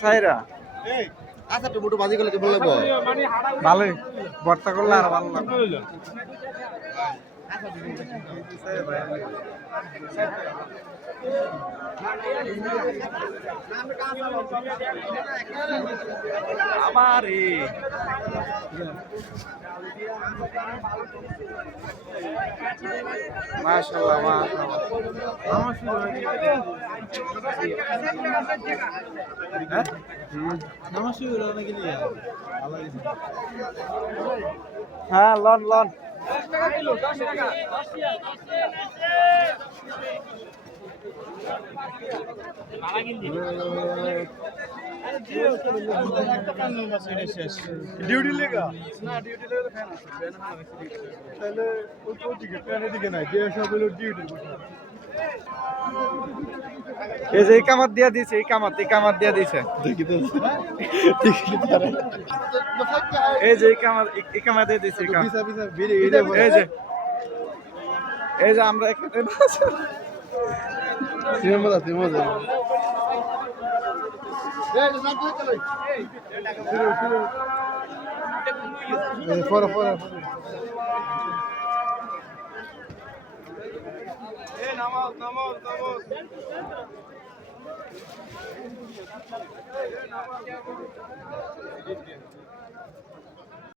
সাইরা আচ্ছা টমেটো ভাজি করলে কেমন লাগবে? ভালোই, ভর্তা করলে আর ভালো লাগবে। আমার মাশাআল্লাহ হ্যাঁ লন লন ডিউটি লেগা না ডিউটি লেগা ফ্যান আছে তাহলে ওই দিকে ফ্যানের দিকে নাই যে সব হলো ডিউটি এই যে কামাত দিয়া দিছে এই কামাত দিয়া দিছে দেখি তো এই যে এই কামাত দিয়ে দিছে বিসা বিসা ভিড়ে এই যে আমরা এখানে মজা ফরা ফরা নামাজ নামাজ নামাজ